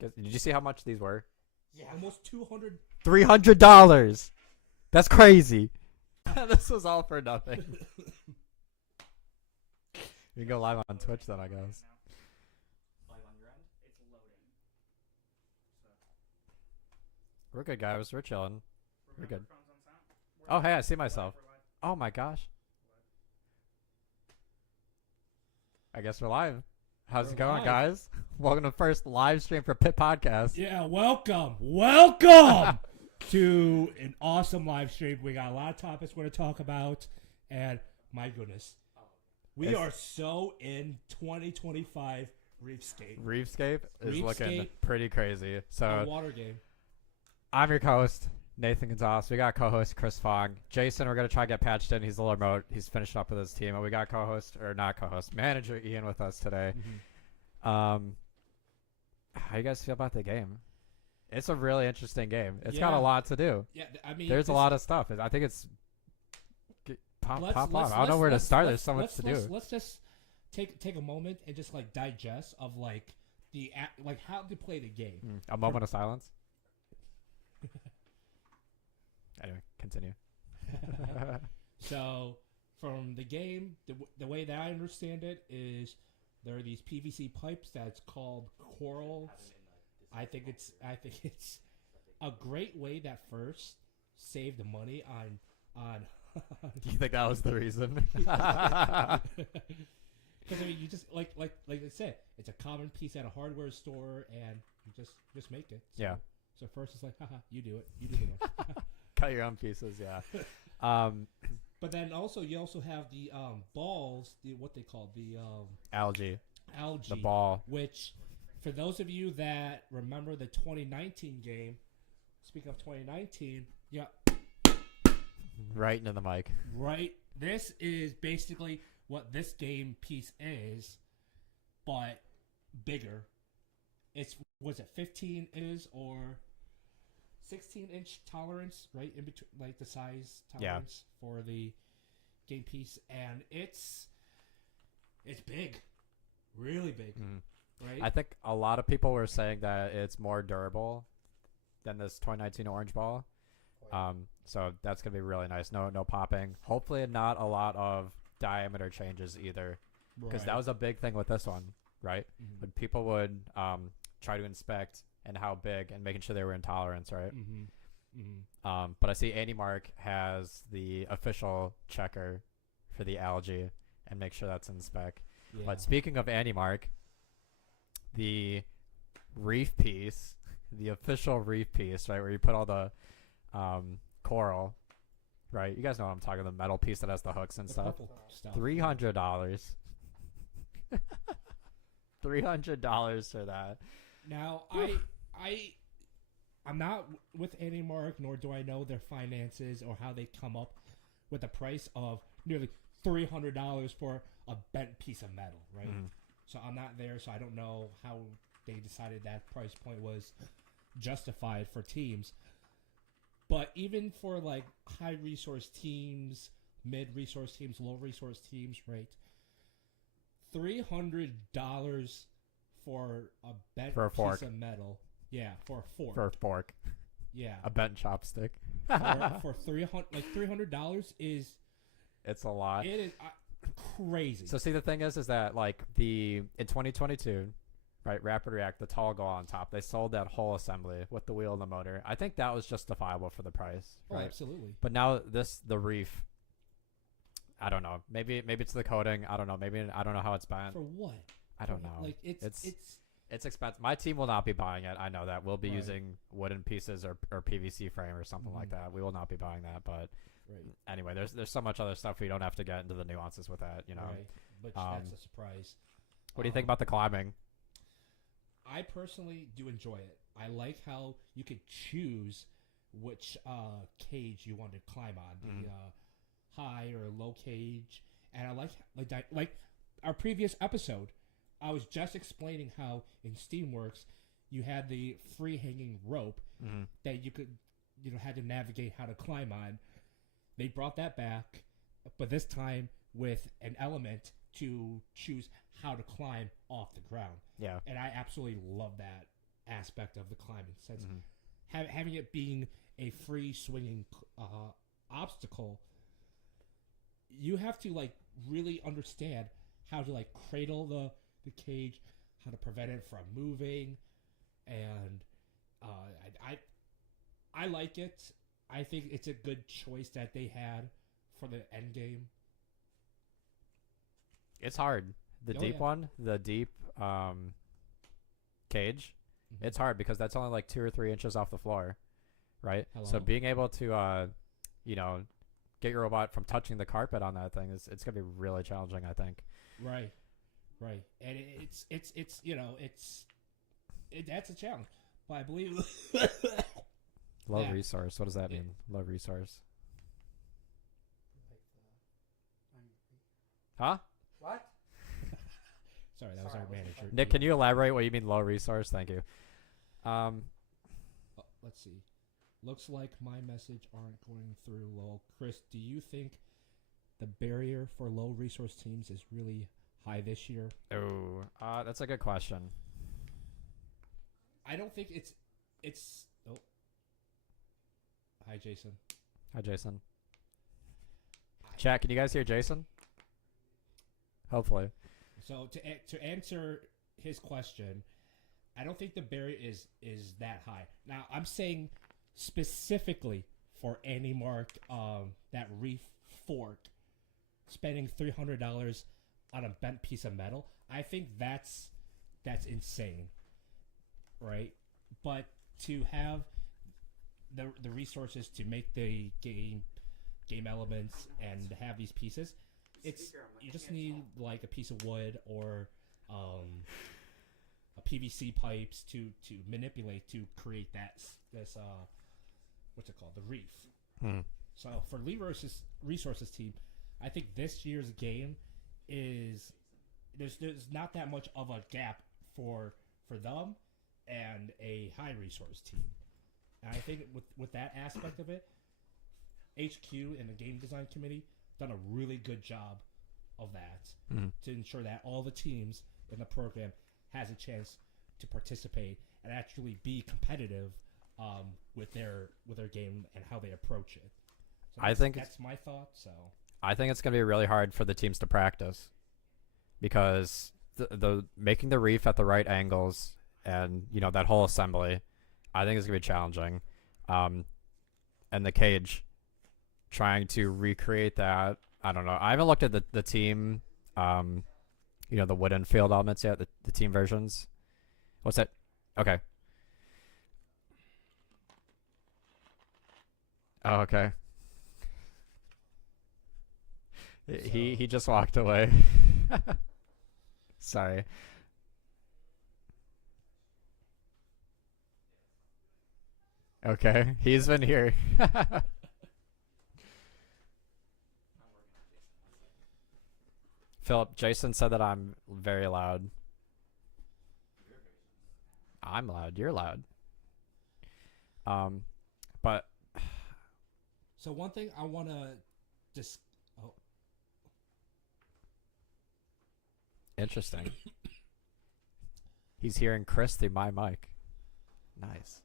Did you see how much these were? Yeah, almost 200. $300. That's crazy. This was all for nothing. You can go live on Twitch then, I guess. Live on your end. It's loading. We're good, guys. We're chilling. We're good. Phones on sound. Oh, hey, I see myself. Oh my gosh. I guess we're live. How's it going, live. guys? Welcome to the first live stream for Pit Podcast. Yeah, welcome to an awesome live stream. We got a lot of topics we're going to talk about, and my goodness, we are so in 2025 Reefscape. Reefscape is Reefscape. looking pretty crazy. A So water game. I'm your co-host, Nathan Gonzalez. We got co-host Chris Fong. Jason, we're going to try to get patched in. He's a little remote. He's finished up with his team. And we got manager Ian with us today. Mm-hmm. How you guys feel about the game? It's a really interesting game. It's got Yeah. a lot to do. Yeah, I mean, There's a lot of stuff. I think it's pop off. I don't know where to start. There's so much to do. Let's just take a moment and just like digest of like how to play the game. A moment of silence. Anyway, continue. So, from the game, the way that I understand it is there are these PVC pipes that's called corals. I think it's a great way that first saved the money on. Do you think that was the reason? Because I mean, you just like I said, it's a common piece at a hardware store, and you just make it. So, Yeah. So first it's like, haha, you do it. You do the one. Cut your own pieces, yeah. But then you also have the balls, what they call the Algae. algae, The ball. which for those of you that remember the 2019 game, speaking of 2019, yeah, Right into the mic. right. This is basically what this game piece is, but bigger. Was it 15 is or 16-inch tolerance, right in between, like the size tolerance for the game piece, and it's big, really big, right? I think a lot of people were saying that it's more durable than this 2019 orange ball. So that's gonna be really nice. No popping. Hopefully not a lot of diameter changes either, because that was a big thing with this one, right? Mm-hmm. When people would try to inspect and how big and making sure they were in tolerance, right? Mm-hmm. Mm-hmm. But I see Andy Mark has the official checker for the algae and make sure that's in spec. Yeah. But speaking of Andy Mark, the reef piece, the official reef piece, right, where you put all the coral, right? You guys know what I'm talking about, the metal piece that has the hooks and The stuff. purple stuff. $300. $300 for that. Now, I'm not with Andy Mark, nor do I know their finances or how they come up with a price of nearly $300 for a bent piece of metal, right? Mm-hmm. So I'm not there, so I don't know how they decided that price point was justified for teams. But even for like high resource teams, mid resource teams, low resource teams, right? $300 for a bent For a fork. piece of metal. Yeah, for a fork. For a fork. Yeah. A bent chopstick. for $300 is It's a lot. it is crazy. So see, the thing is that like in 2022, right, Rapid React, the tall go on top, they sold that whole assembly with the wheel and the motor. I think that was justifiable for the price, oh, right? absolutely. But now the reef, I don't know. Maybe it's the coating. I don't know. Maybe I don't know how it's bent. For what? I don't know. Like It's expensive. My team will not be buying it. I know that. We'll be Right. using wooden pieces or PVC frame or something like that. We will not be buying that. But right. anyway, there's so much other stuff we don't have to get into the nuances with that. You know. Right. But that's a surprise. What do you think about the climbing? I personally do enjoy it. I like how you could choose which cage you want to climb on, the high or low cage, and I like our previous episode. I was just explaining how in Steamworks you had the free hanging rope that you could had to navigate how to climb on. They brought that back, but this time with an element to choose how to climb off the ground. Yeah. And I absolutely love that aspect of the climbing, since having it being a free swinging obstacle, you have to like really understand how to like cradle the cage, how to prevent it from moving, and I like it. I think it's a good choice that they had for the end game. It's hard. The the deep cage, it's hard because that's only like 2 or 3 inches off the floor, right? Hello? So being able to, get your robot from touching the carpet on that thing it's gonna be really challenging, I think. Right, and that's a challenge. But I believe low resource. What does that mean? Low resource. Huh? What? Sorry, that was our manager. Nick, can you elaborate what you mean low resource? Thank you. Let's see. Looks like my message aren't going through. Lol. Chris, do you think the barrier for low resource teams is really high this year? Oh, that's a good question. I don't think it's. Oh. Hi, Jason. Hi, Jason. Chat, can you guys hear Jason? Hopefully. So to answer his question, I don't think the barrier is that high. Now I'm saying specifically for AnyMark, that reef fork, spending $300 on a bent piece of metal. I think that's insane, right? But to have the resources to make the game elements and have these pieces, you just need like a piece of wood or a PVC pipes to manipulate to create this what's it called, the reef. So for resources team, I think this year's game is there's not that much of a gap for them and a high resource team. And I think with that aspect of it, HQ and the game design committee done a really good job of that to ensure that all the teams in the program has a chance to participate and actually be competitive with their game and how they approach it. So I think that's my thought. So I think it's going to be really hard for the teams to practice because the making the reef at the right angles and that whole assembly, I think is going to be challenging. And the cage, trying to recreate that, I don't know. I haven't looked at the team, the wooden field elements yet, the team versions. What's that? Okay. Oh, okay. He just walked away. Sorry. Okay, he's been here. Philip, Jason said that I'm very loud. I'm loud. You're loud. But so one thing I want to interesting. He's hearing Chris through my mic. Nice.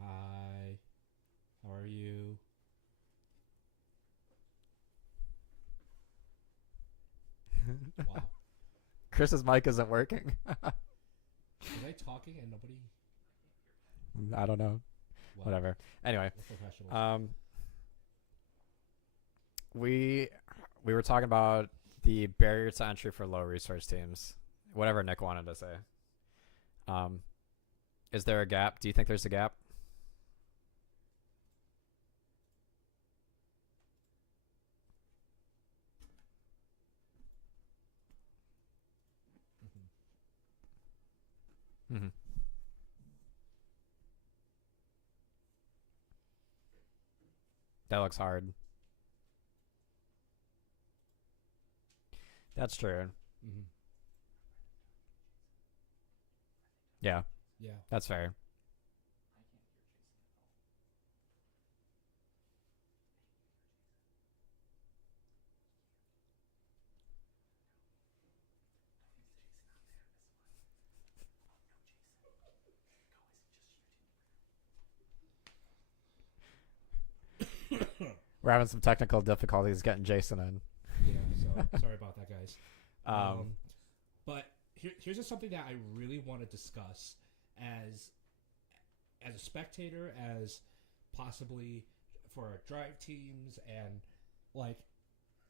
Hi. How are you? Wow. Chris's mic isn't working. Was I talking and nobody? I don't know. Wow. Whatever. Anyway, we were talking about the barrier to entry for low resource teams. Whatever Nick wanted to say. Is there a gap? Do you think there's a gap? Mm-hmm. That looks hard. That's true. Mm-hmm. Yeah. Yeah. That's fair. We're having some technical difficulties getting Jason in. Yeah, so sorry about that, guys. But here's just something that I really want to discuss as a spectator, as possibly for drive teams, and like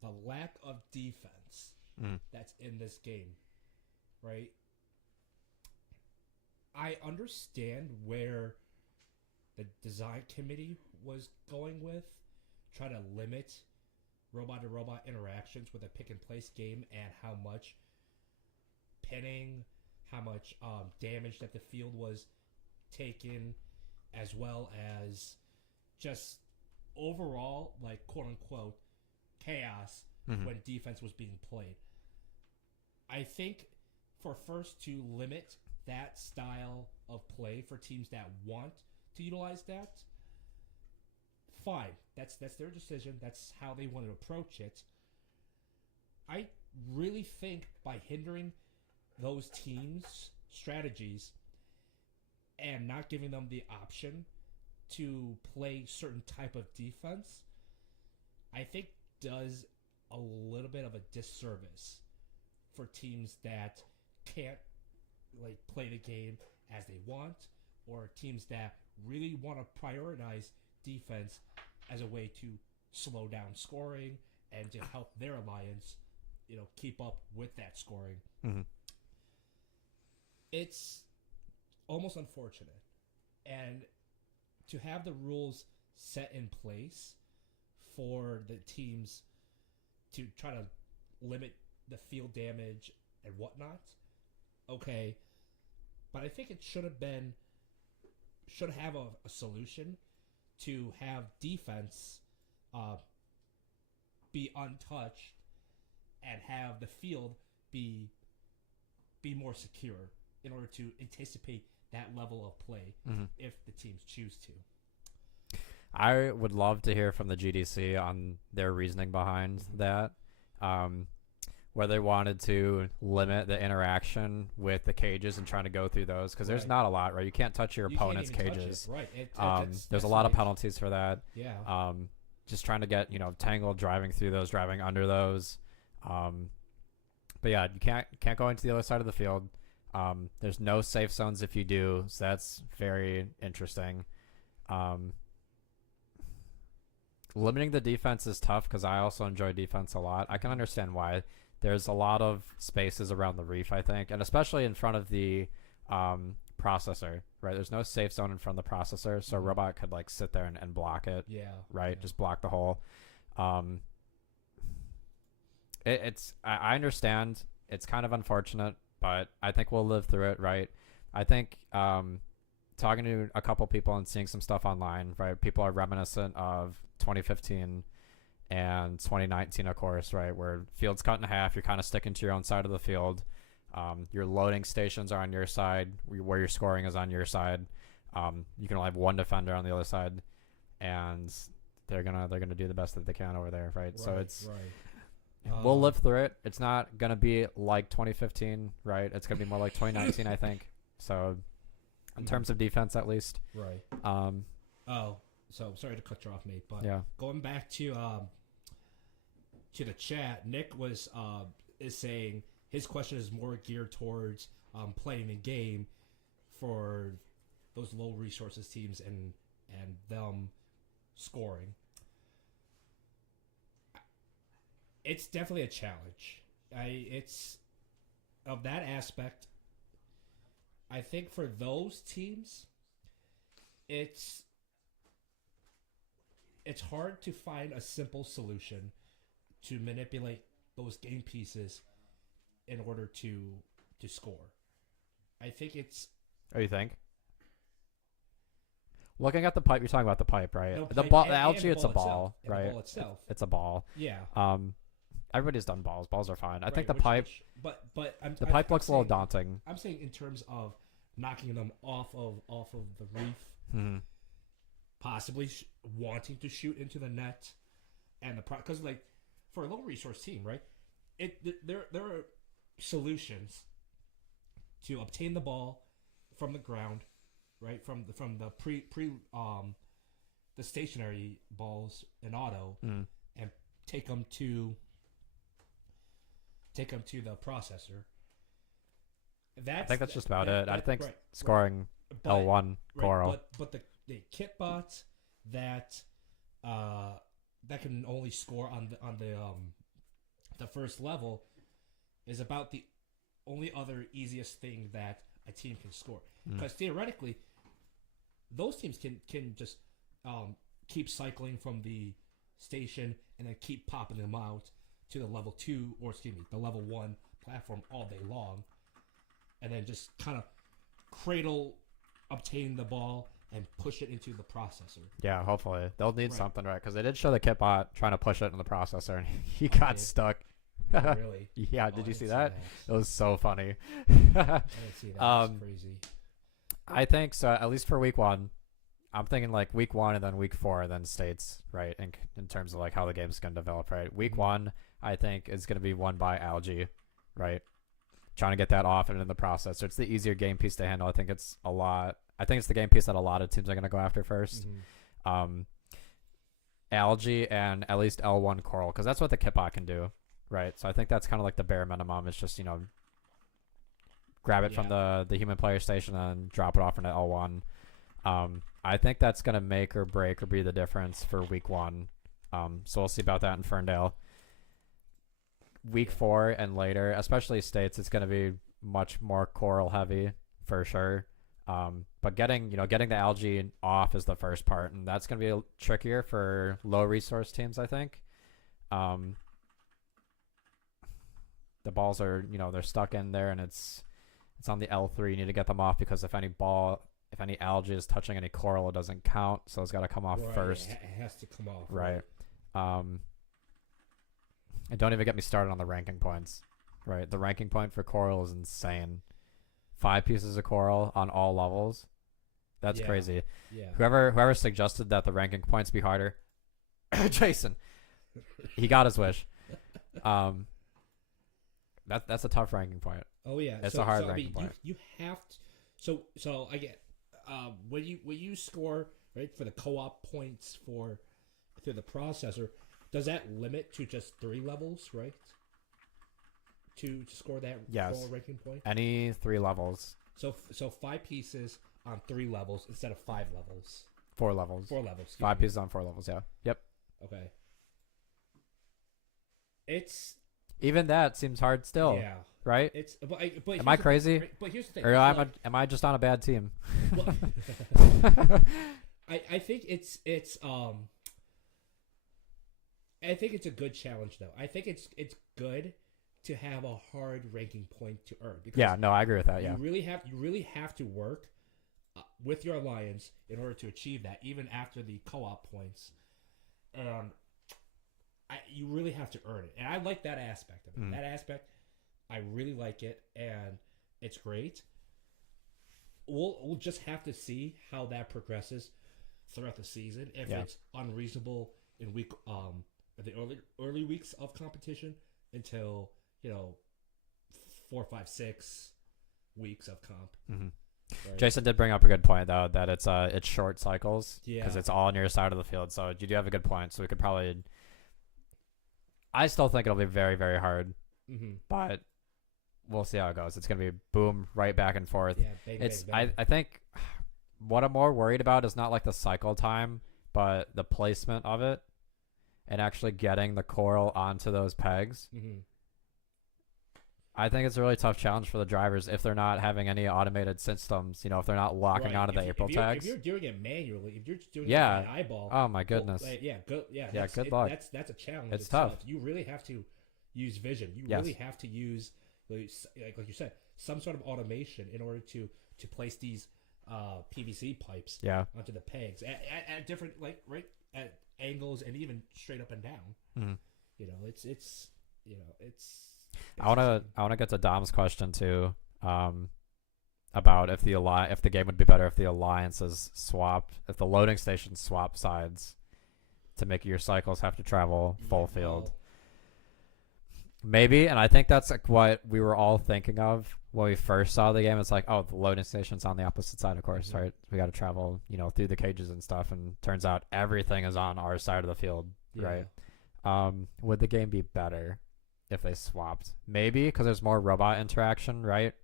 the lack of defense that's in this game, right? I understand where the design committee was going with, try to limit robot-to-robot interactions with a pick-and-place game and how much pinning, how much damage that the field was taking, as well as just overall, like, quote-unquote, chaos when defense was being played. I think for first to limit that style of play for teams that want to utilize that, fine. That's their decision. That's how they want to approach it. I really think by hindering those teams' strategies and not giving them the option to play certain type of defense, I think does a little bit of a disservice for teams that can't like play the game as they want, or teams that really want to prioritize defense as a way to slow down scoring and to help their alliance, keep up with that scoring. It's almost unfortunate. And to have the rules set in place for the teams to try to limit the field damage and whatnot, okay. But I think it should have a solution to have defense be untouched and have the field be more secure in order to anticipate that level of play if the teams choose to. I would love to hear from the GDC on their reasoning behind that. Whether they wanted to limit the interaction with the cages and trying to go through those, because there's not a lot, right? You can't touch your opponent's cages. Right. There's a lot of penalties for that. Yeah. Just trying to get tangled, driving through those, driving under those. But yeah, you can't go into the other side of the field. There's no safe zones if you do, so that's very interesting. Limiting the defense is tough because I also enjoy defense a lot. I can understand why. There's a lot of spaces around the reef, I think, and especially in front of the processor, right? There's no safe zone in front of the processor, so a robot could like sit there and block it. Yeah. Right? Yeah. Just block the hole. I understand it's kind of unfortunate, but I think we'll live through it, right? I think talking to a couple people and seeing some stuff online, right? People are reminiscent of 2015 and 2019, of course, right? Where field's cut in half, you're kind of sticking to your own side of the field. Your loading stations are on your side, where your scoring is on your side. You can only have one defender on the other side, and they're gonna do the best that they can over there, right? So it's we'll live through it. It's not gonna be like 2015, right? It's gonna be more like 2019, I think. So in terms of defense, at least, right. So sorry to cut you off, Nate, but going back to the chat, Nick is saying his question is more geared towards playing the game for those low resources teams and them scoring. It's definitely a challenge. It's of that aspect. I think for those teams, it's hard to find a simple solution to manipulate those game pieces in order to score. I think it's... Oh, you think? Looking at the pipe, you're talking about the pipe, right? No, the pipe ball, and the algae, it's a ball, itself. right? The ball itself. It's a ball. Yeah. Everybody's done balls. Balls are fine. I think the Which- pipe, but the pipe I'm looks a little saying- daunting. I'm saying in terms of knocking them off of the reef, Mm-hmm. possibly wanting to shoot into the net, and because like for a low resource team, right? There are solutions to obtain the ball from the ground, right? From the the stationary balls in auto Mm. and take them to the processor. I think that's just about it. I think right, scoring but- L1 Coral. But the kit bots that can only score on the first level is about the only other easiest thing that a team can score. Because theoretically, those teams can just keep cycling from the station and then keep popping them out to the level 2, or excuse me, the level 1 platform all day long, and then just kind of obtain the ball and push it into the processor. Yeah, hopefully they'll need Right. something, right? Because they did show the Kitbot trying to push it in the processor, and he got did? stuck. Really? Yeah, Oh, did I you didn't see that? It was so funny. I didn't see that. That's Um, crazy. I think so. At least for week 1, I'm thinking like week 1 and then week 4, and then states, right? In terms of like how the game's gonna develop, right? Week Mhm. 1, I think is gonna be won by Algae, right? Trying to get that off and in the processor. It's the easier game piece to handle. I think it's the game piece that a lot of teams are gonna go after first. Mhm. Algae and at least L1 Coral, because that's what the Kitbot can do, right? So I think that's kind of like the bare minimum. It's just, grab it from the human player station and drop it off into L1. I think that's going to make or break or be the difference for week 1. So we'll see about that in Ferndale. Week 4 and later, especially states, it's going to be much more Coral heavy for sure. But getting the Algae off is the first part, and that's going to be trickier for low resource teams, I think. The balls are, they're stuck in there, and it's on the L3. You need to get them off, because if any Algae is touching any Coral, it doesn't count, so it's got to come off Right, first. It has to come off. Right. And don't even get me started on the ranking points. Right. The ranking point for Coral is insane. 5 pieces of Coral on all levels. That's Yeah. crazy. Yeah. Whoever suggested that the ranking points be harder, Jason, he got his wish. That's a tough ranking point. Oh yeah, It's a hard ranking I mean, point. You have to. So I get when you score right for the co-op points through the processor, does that limit to just 3 levels, right? To score that Yes. Coral ranking point. Any 3 levels, So 5 pieces on 3 levels instead of 5 levels. 4 levels. 4 levels. excuse 5 me. pieces on 4 levels. Yeah. Yep. Okay. It's Even that seems hard still. yeah. Right? It's but Am here's I the crazy? thing, right? But here's the thing. Or Like, am I just on a bad team? well, I think it's I think it's a good challenge though. I think it's good to have a hard ranking point to earn, because Yeah, no, I agree with that. Yeah. you really have to work with your alliance in order to achieve that, even after the co-op points. You really have to earn it, and I like that aspect of it. That aspect, I really like it, and it's great. We'll just have to see how that progresses throughout the season. If it's unreasonable in the early weeks of competition until 4, 5, 6 weeks of comp. Mm-hmm. Right? Jason did bring up a good point though, that it's short cycles because Yeah. it's all on your side of the field. So you do have a good point. So we could probably. I still think it'll be very, very hard, but we'll see how it goes. It's gonna be boom, right back and forth. Yeah, bang, It's bang, bang. I think what I'm more worried about is not like the cycle time, but the placement of it, and actually getting the Coral onto those pegs. I think it's a really tough challenge for the drivers if they're not having any automated systems. If they're not locking Right. onto the April tags. If you're doing it manually, if you're just doing Yeah. it by eyeball, Oh my goodness. good luck. That's a challenge. It's itself. tough. You really have to use vision. You Yes. really have to use, like you said, some sort of automation in order to place these PVC pipes Yeah. onto the pegs at different at angles and even straight up and down. Mhm. It's I wanna get to Dom's question too, about if the game would be better if the alliances if the loading stations swap sides to make your cycles have to travel full field. Maybe, and I think that's like what we were all thinking of when we first saw the game, it's like, oh, the loading station's on the opposite side, of course, Mhm. right? We got to travel, through the cages and stuff, and turns out everything is on our side of the field, right? Would the game be better if they swapped? Maybe because there's more robot interaction, right?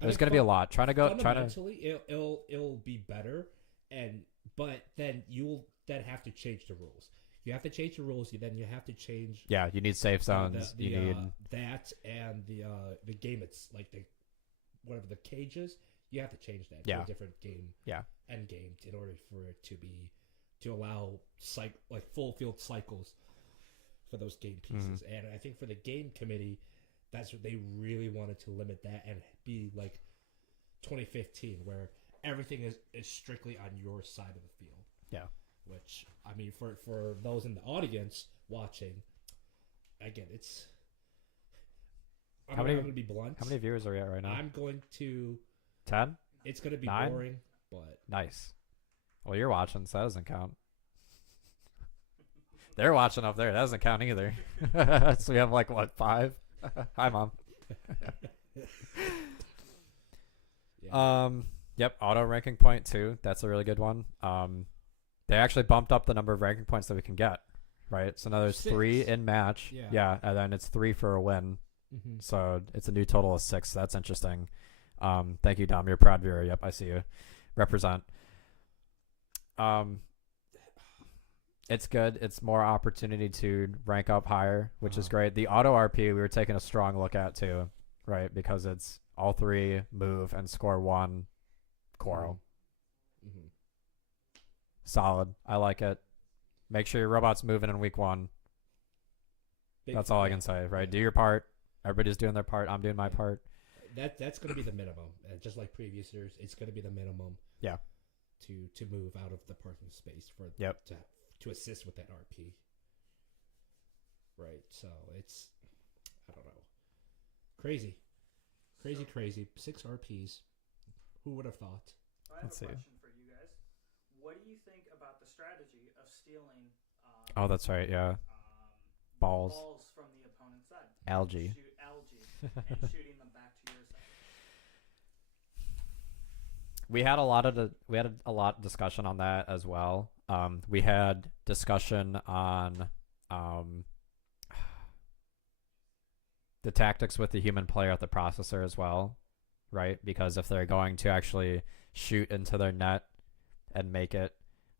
There's going to be a lot. Fundamentally, it'll be better, but then you'll then have to change the rules. You have to change the rules. Then you have to change. Yeah, you need safe zones. You need that and the game. It's like the whatever the cages. You have to change that to a different game. Yeah. End game in order for it to allow full field cycles for those game pieces. And I think for the game committee, that's what they really wanted to limit that and be like 2015, where everything is strictly on your side of the field. Yeah. Which, I mean, for those in the audience watching, again, I'm going to be blunt. How many viewers are we at right now? I'm going to 10. It's going to be 9? boring, but Nice. Well, you're watching, so that doesn't count. They're watching up there. That doesn't count either. So we have 5? Hi, Mom. Yep, auto ranking point 2. That's a really good one. They actually bumped up the number of ranking points that we can get, right? So now there's 6. 3 in match. Yeah. And then it's 3 for a win. Mm-hmm. So it's a new total of 6. That's interesting. Thank you, Dom. You're a proud viewer. Yep, I see you. Represent. It's good. It's more opportunity to rank up higher, which is great. The auto RP we were taking a strong look at too, right? Because it's all 3 move and score 1 quarrel. Mm-hmm. Solid. I like it. Make sure your robot's moving in week 1. That's all I can say, right? Yeah. Do your part. Everybody's doing their part. I'm doing my part. That's going to be the minimum. Just like previous years, it's going to be the minimum. Yeah. To move out of the parking space to assist with that RP. Right. So it's, I don't know. Crazy. 6 RPs. Who would have thought? So I have Let's see. a question for you guys. What do you think about the strategy of stealing? Oh, that's right. Yeah. Balls. From the opponent's side. Algae. Shoot algae and shooting them back to your side. We had a lot of discussion on that as well. We had discussion on the tactics with the human player at the processor as well, right? Because if they're going to actually shoot into their net and make it,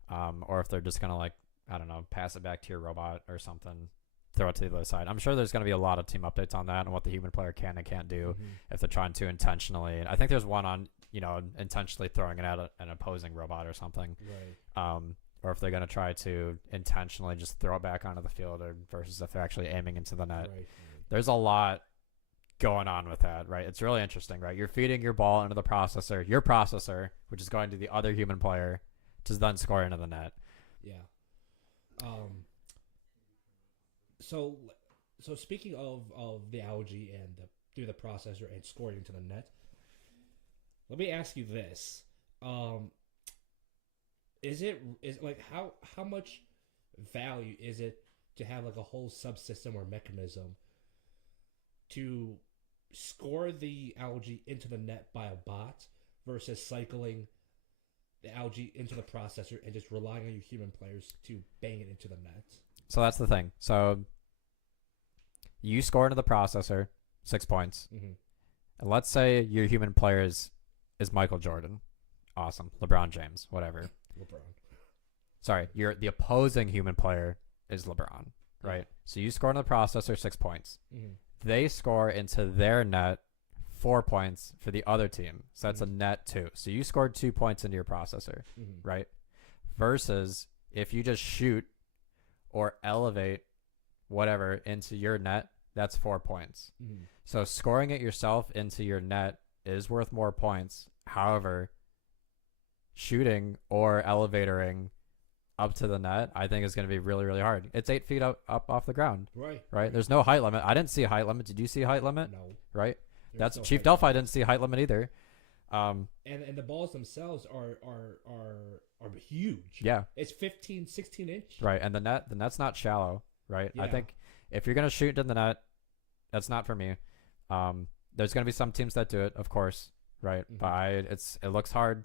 or if they're just gonna pass it back to your robot or something, throw it to the other side. I'm sure there's going to be a lot of team updates on that and what the human player can and can't do if they're trying to intentionally. I think there's one on, intentionally throwing it at an opposing robot or something. Right. Or if they're going to try to intentionally just throw it back onto the field versus if they're actually aiming into the net. Right. There's a lot going on with that, right? It's really interesting, right? You're feeding your ball into the processor, your processor, which is going to the other human player to then score into the net. Yeah. So speaking of the algae and through the processor and scoring into the net, let me ask you this: is how much value is it to have a whole subsystem or mechanism to score the algae into the net by a bot versus cycling the algae into the processor and just relying on your human players to bang it into the net? So that's the thing. So you score into the processor, 6 points. Mm-hmm. And let's say your human player is Michael Jordan. Awesome. LeBron James, whatever. Sorry, the opposing human player is LeBron, right? Yeah. So you score into the processor, 6 points. Mm-hmm. They score into their net, 4 points for the other team. So that's a net 2. So you scored 2 points into your processor, right? Versus if you just shoot or elevate whatever into your net, that's 4 points. Mm-hmm. So scoring it yourself into your net is worth more points. However, shooting or elevatoring up to the net, I think is going to be really, really hard. It's 8 feet up off the ground. Right. There's no height limit. I didn't see a height limit. Did you see a height limit? No. Right. There's no Chief height Delphi limit. didn't see a height limit either. And the balls themselves are huge. Yeah. It's 15, 16 inch. Right. And the net's not shallow. Right. Yeah. I think if you're going to shoot into the net, That's not for me. There's gonna be some teams that do it, of course, right? Mhm. But it looks hard.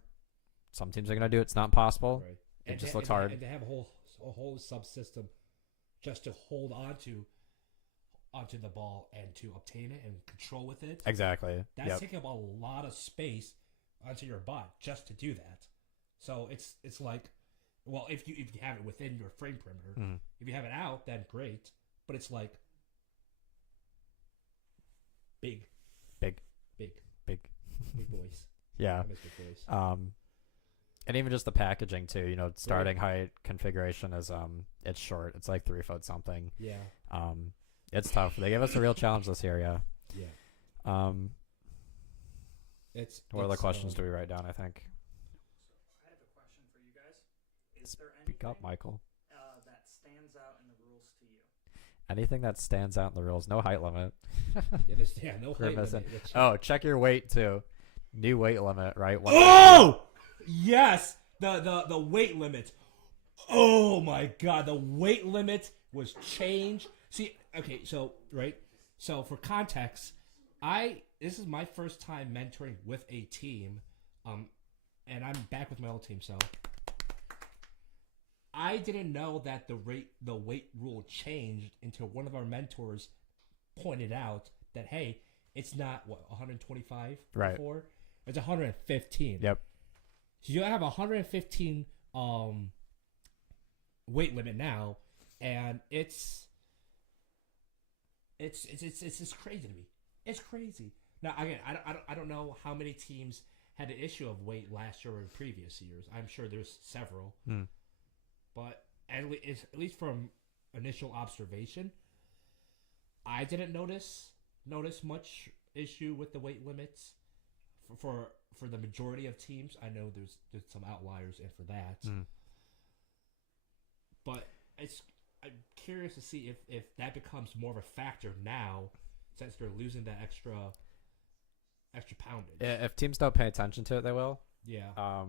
Some teams are gonna do it. It's not impossible. Right. It just looks hard. And to have a whole subsystem just to hold onto the ball and to obtain it and control with it. Exactly. That's taking up a lot of space onto your butt just to do that. So it's like, well, if you have it within your frame perimeter, Mhm. if you have it out, then great. But it's like big boys. Yeah. I miss big boys. And even just the packaging too. You know, starting height configuration is it's short. It's like 3 foot something. Yeah. It's tough. They gave us a real challenge this year. Yeah. Yeah. What other questions do we write down? I think. I have a question for you guys. Is there Speak anything up, Michael. that stands out in the rules to you? Anything that stands out in the rules. No height limit. No We're height missing. limit. Oh, check your weight too. New weight limit, right? Oh yes, the weight limit. Oh my god, the weight limit was changed. See, okay, so for context, this is my first time mentoring with a team, and I'm back with my old team, so I didn't know that the weight rule changed until one of our mentors pointed out that, hey, it's not 125 Right. before, it's 115. Yep. So you have 115 weight limit now, and it's just crazy to me. It's crazy. Now again, I don't know how many teams had an issue of weight last year or in previous years. I'm sure there's several, but at least from initial observation, I didn't notice much issue with the weight limits for the majority of teams. I know there's some outliers and for that, but I'm curious to see if that becomes more of a factor now, since they're losing that extra poundage. If teams don't pay attention to it, they will. Yeah.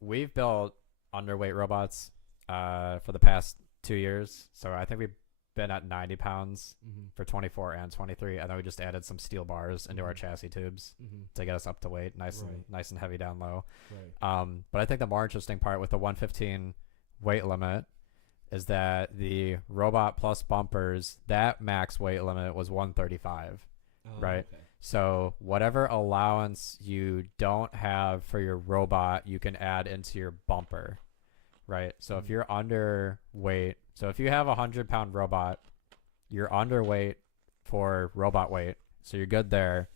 We've built underweight robots for the past 2 years, so I think we've been at 90 pounds for 24 and 23, and then we just added some steel bars into our chassis tubes to get us up to weight, nice and heavy down low. Right. But I think the more interesting part with the 115 weight limit is that the robot plus bumpers, that max weight limit was 135, right? Okay. So whatever allowance you don't have for your robot, you can add into your bumper, right? So if you're underweight, so if you have a 100-pound robot, you're underweight for robot weight, so you're good there.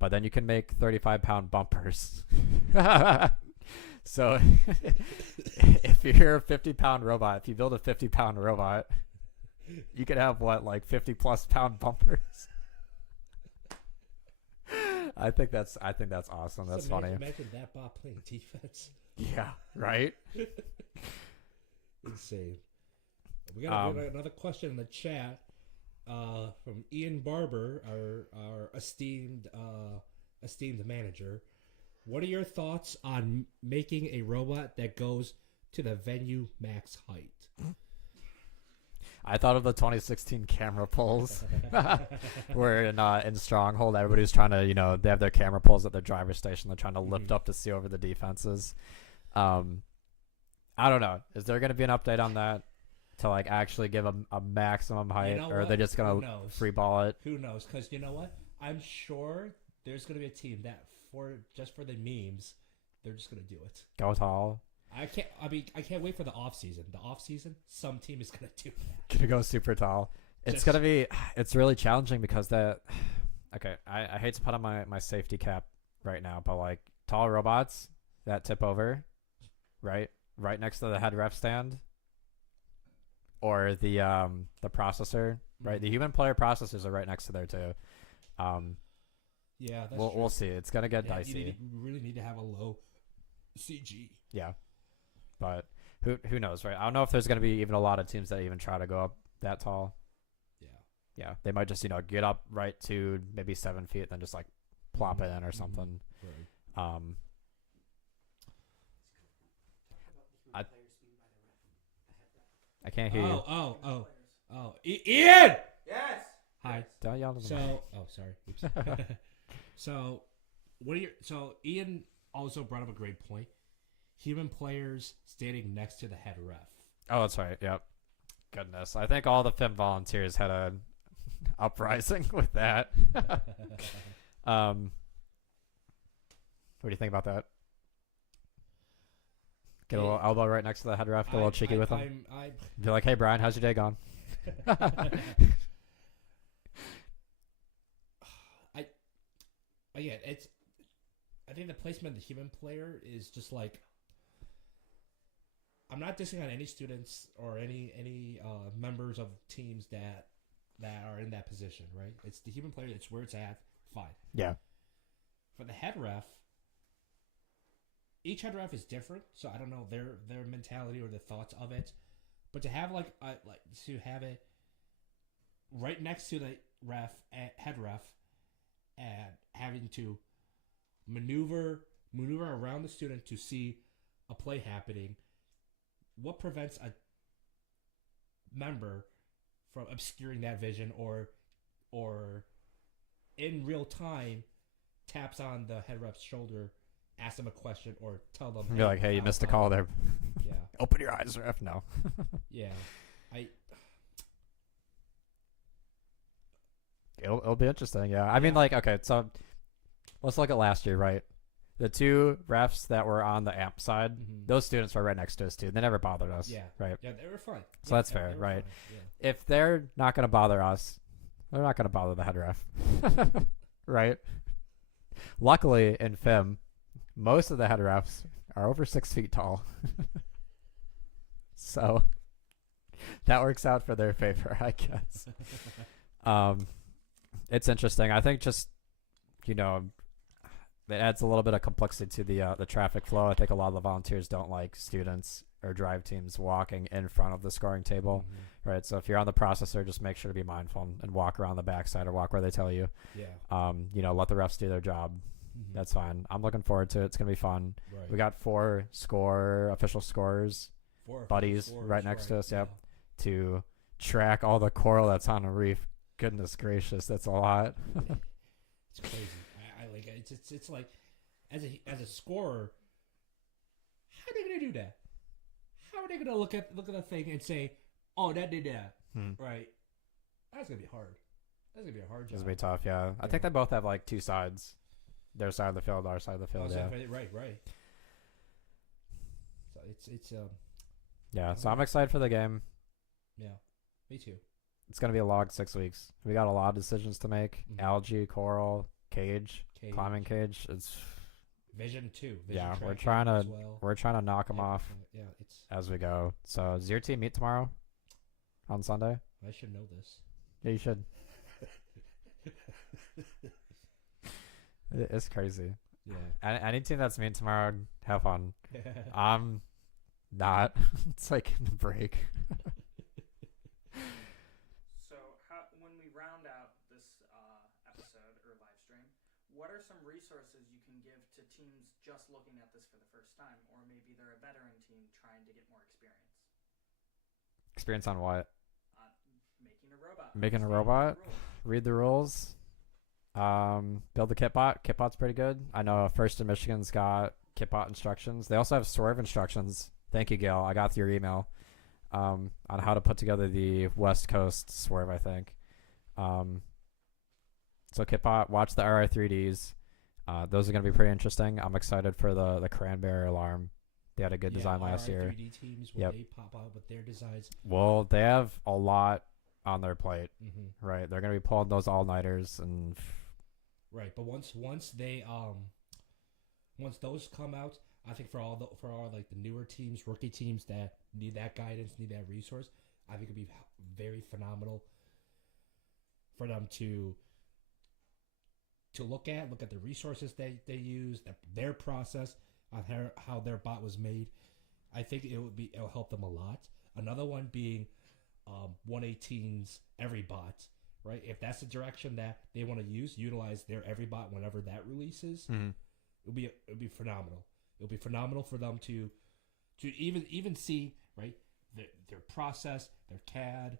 But then you can make 35-pound bumpers. So if you're a 50-pound robot, if you build a 50-pound robot, you could have like 50+ pound bumpers. I think that's awesome. That's funny. Imagine that bot playing defense. Yeah, right? Insane. We got another question in the chat from Ian Barber, our esteemed manager. What are your thoughts on making a robot that goes to the venue max height? I thought of the 2016 camera pulls where in Stronghold, everybody's trying to, they have their camera pulls at their driver's station. They're trying to lift up to see over the defenses. I don't know. Is there going to be an update on that to like actually give a maximum height, or are they just going to free ball it? Who knows? Because you know what? I'm sure there's going to be a team that just for the memes, they're just going to do it. Go tall. I can't wait for the off season. The off season, some team is gonna do that. Gonna go super tall. It's really challenging because okay, I hate to put on my safety cap right now, but like tall robots that tip over, right next to the head ref stand, or the processor, right? The human player processors are right next to there too. Yeah, that's we'll see. It's gonna get dicey. You really need to have a low CG. Yeah. But who knows, right? I don't know if there's going to be even a lot of teams that even try to go up that tall. Yeah. They might just, get up right to maybe 7 feet, then just like plop it in or something. Right. I can't hear you. Ian! Yes. Hi. Yes. Don't yell at the So, sorry. Oops. So Ian also brought up a great point. Human players standing next to the head ref. Oh, that's right. Yep. Goodness, I think all the FIM volunteers had a uprising with that. What do you think about that? Get a little elbow right next to the head ref, get a little cheeky with him. Be like, hey, Brian, how's your day gone? Again, I think the placement of the human player is just like, I'm not dissing on any students or any members of teams that are in that position, right? It's the human player. It's where it's at. Fine. Yeah. For the head ref, each head ref is different, so I don't know their mentality or the thoughts of it. But to have to have it right next to the head ref, and having to maneuver around the student to see a play happening, what prevents a member from obscuring that vision or in real time taps on the head ref's shoulder, ask them a question, or tell them, You're like, hey, you missed a call there. Yeah. Open your eyes, ref. No. Yeah. It'll be interesting. Yeah. I mean, like, okay, so let's look at last year, right? The two refs that were on the amp side, those students were right next to us too. They never bothered us. Yeah. Right. Yeah, they were fine. So that's fair, right? If they're not going to bother us, they're not going to bother the head ref. Right? Luckily, in FIM, most of the head refs are over 6 feet tall. So that works out for their favor, I guess. It's interesting. I think just, it adds a little bit of complexity to the traffic flow. I think a lot of the volunteers don't like students or drive teams walking in front of the scoring table, right? So if you're on the processor, just make sure to be mindful and walk around the backside or walk where they tell you. Yeah. Let the refs do their job. That's fine. I'm looking forward to it. It's gonna be fun. Right. We got 4 official scorers, buddies right next to us. Yep, to track all the coral that's on the reef. Goodness gracious, that's a lot. It's crazy. I like it. It's like as a scorer, how are they gonna do that? How are they gonna look at the thing and say, "Oh, that did that"? Right? That's gonna be hard. That's gonna be a hard job. It's gonna be tough. Yeah, I think they both have like 2 sides. Their side of the field, our side of the field. Yeah. Right. So it's Yeah, so I'm excited for the game. Yeah, me too. It's gonna be a long 6 weeks. We got a lot of decisions to make. Algae, coral, cage, climbing cage. It's vision too. Yeah, we're trying to knock them off as we go. So does your team meet tomorrow on Sunday? I should know this. Yeah, you should. It's crazy. Yeah. Any team that's meeting tomorrow, have fun. I'm not. It's like a break. So, when we round out this episode or live stream, what are some resources you can give to teams just looking at this for the first time, or maybe they're a veteran team trying to get more experience? Experience on what? Making a robot. Making a robot. Read the rules. Build the kitbot. Kitbot's pretty good. I know First in Michigan's got kitbot instructions. They also have swerve instructions. Thank you, Gail. I got your email on how to put together the West Coast swerve, I think. So kitbot, watch the RI3Ds. Those are going to be pretty interesting. I'm excited for the cranberry alarm. They had a good design last year. RI3D teams, when they pop out with their designs. Well, they have a lot on their plate, right? They're going to be pulling those all-nighters and... Right, but once those come out, I think for all like the newer teams, rookie teams that need that guidance, need that resource, I think it'd be very phenomenal for them to look at the resources they use, their process on how their bot was made. I think it'll help them a lot. Another one being 118's every bot. Right, if that's the direction that they want to utilize their every bot whenever that releases, it'll be phenomenal. It'll be phenomenal for them to even see their process, their CAD,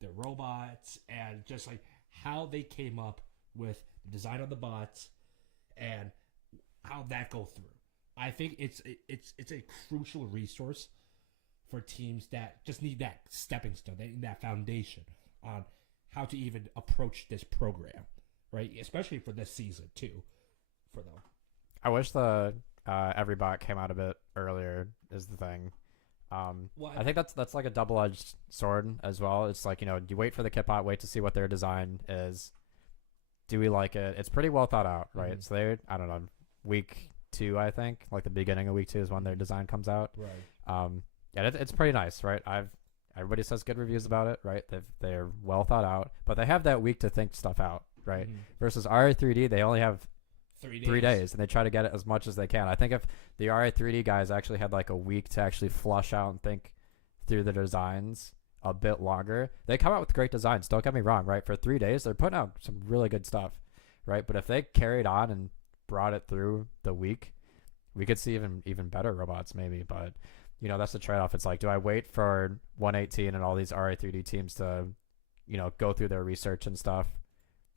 their robots, and just like how they came up with the design of the bots and how that go through. I think it's a crucial resource for teams that just need that stepping stone, they need that foundation on how to even approach this program, right? Especially for this season too, for them. I wish the every bot came out a bit earlier. Is the thing. Well, I think that's like a double-edged sword as well. It's like, you wait for the kit bot, wait to see what their design is. Do we like it? It's pretty well thought out, right? Mm-hmm. So they, I don't know, week 2, I think, like the beginning of week 2 is when their design comes out. Right. Yeah, it's pretty nice, right? Everybody says good reviews about it, right? They're well thought out, but they have that week to think stuff out, right? Mm-hmm. Versus RA3D, they only have 3 days, and they try to get it as much as they can. I think if the RA3D guys actually had like a week to actually flush out and think through the designs a bit longer, they come out with great designs. Don't get me wrong, right? For 3 days, they're putting out some really good stuff, right? But if they carried on and brought it through the week, we could see even better robots maybe. But that's the trade-off. It's like, do I wait for 118 and all these RA3D teams to go through their research and stuff,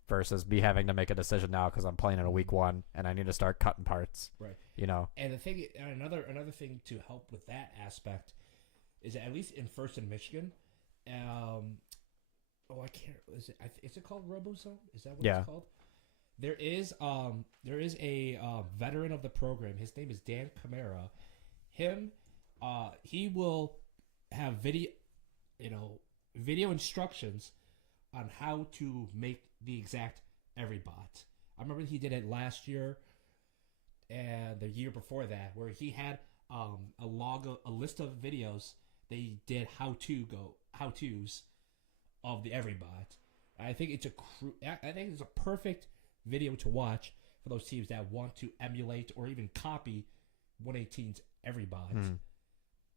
versus me having to make a decision now because I'm playing in a week 1 and I need to start cutting parts. Right. And the thing, another thing to help with that aspect is that at least in First in Michigan, I can't. Is it called RoboZone? Is that what it's called? There is a veteran of the program. His name is Dan Camara. He will have video instructions on how to make the exact every bot. I remember he did it last year and the year before that, where he had a list of videos they did how-tos of the every bot. I think it's a perfect video to watch for those teams that want to emulate or even copy 118's every bot,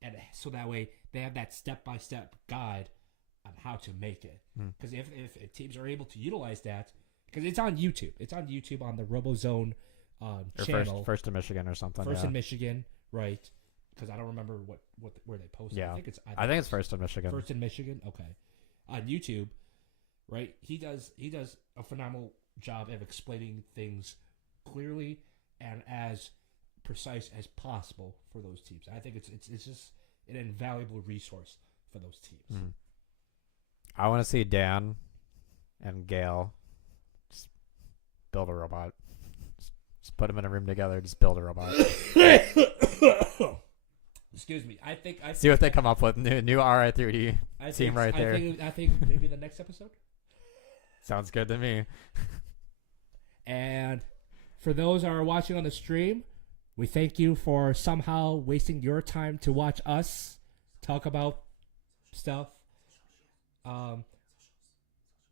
and so that way they have that step-by-step guide on how to make it. Because if teams are able to utilize that, because it's on YouTube on the RoboZone channel. First in Michigan or something. First in Michigan, right? Because I don't remember where they posted. Yeah. I think it's First in Michigan. First in Michigan, okay. On YouTube, right? He does a phenomenal job of explaining things clearly and as precise as possible for those teams. I think it's just an invaluable resource for those teams. I want to see Dan and Gail just build a robot. Just put them in a room together. Just build a robot. Excuse me. I think see what they come up with. New RI3D team right there. I think maybe the next episode. Sounds good to me. And for those that are watching on the stream, we thank you for somehow wasting your time to watch us talk about stuff.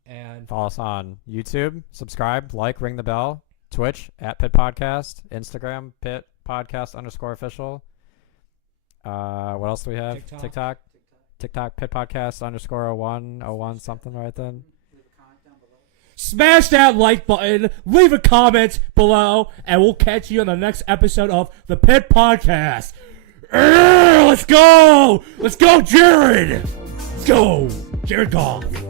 And follow us on YouTube, subscribe, like, ring the bell, Twitch @Pit Podcast, Instagram Pit Podcast _official. What else do we have? TikTok Pit Podcast _01 something right then. Smash that like button, leave a comment below, and we'll catch you on the next episode of the Pit Podcast. Let's go! Let's go, Jared! Let's go! Jared Goff.